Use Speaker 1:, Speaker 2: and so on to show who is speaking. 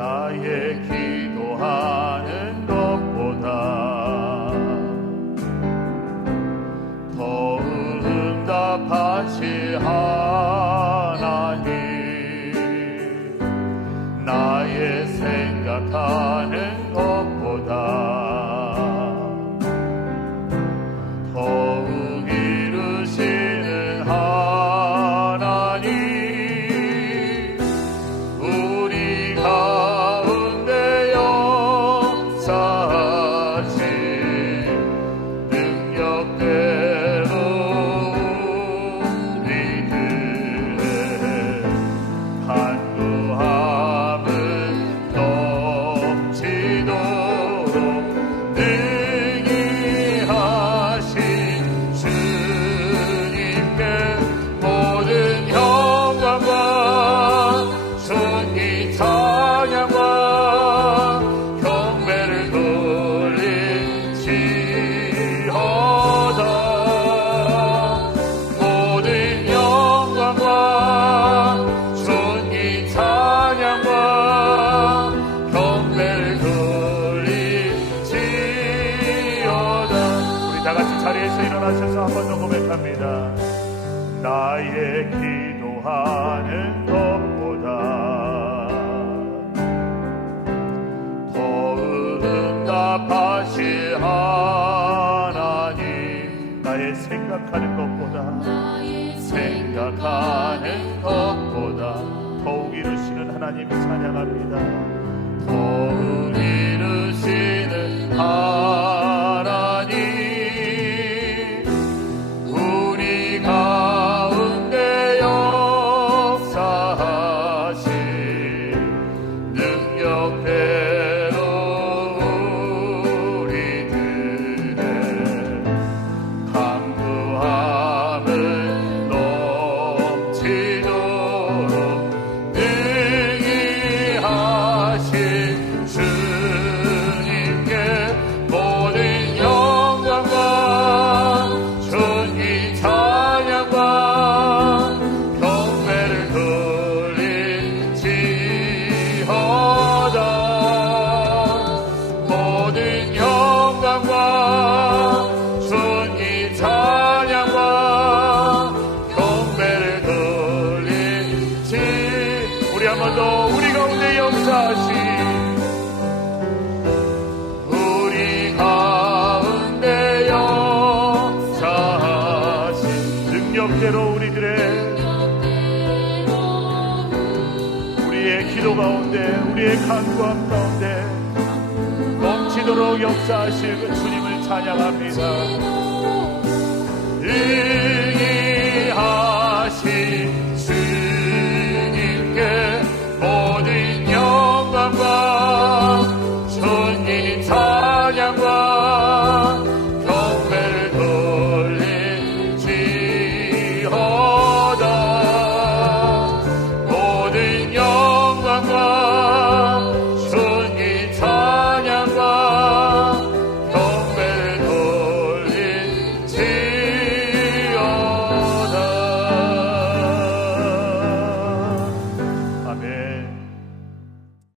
Speaker 1: 나의 기도하는 것보다 더 응답하시 하나님 나의 생각하는 것 자리에서 일어나셔서 한 번 더 고백합니다 나의 기도하는 것보다 더 응답하시 하나님 나의 생각하는 것보다 생각하는 것보다 더욱 이루시는 하나님 찬양합니다. 능력대로 우리들의 우리의 기도 가운데 우리의 간구함 가운데 넘치도록 역사하실 그 주님을 찬양합니다.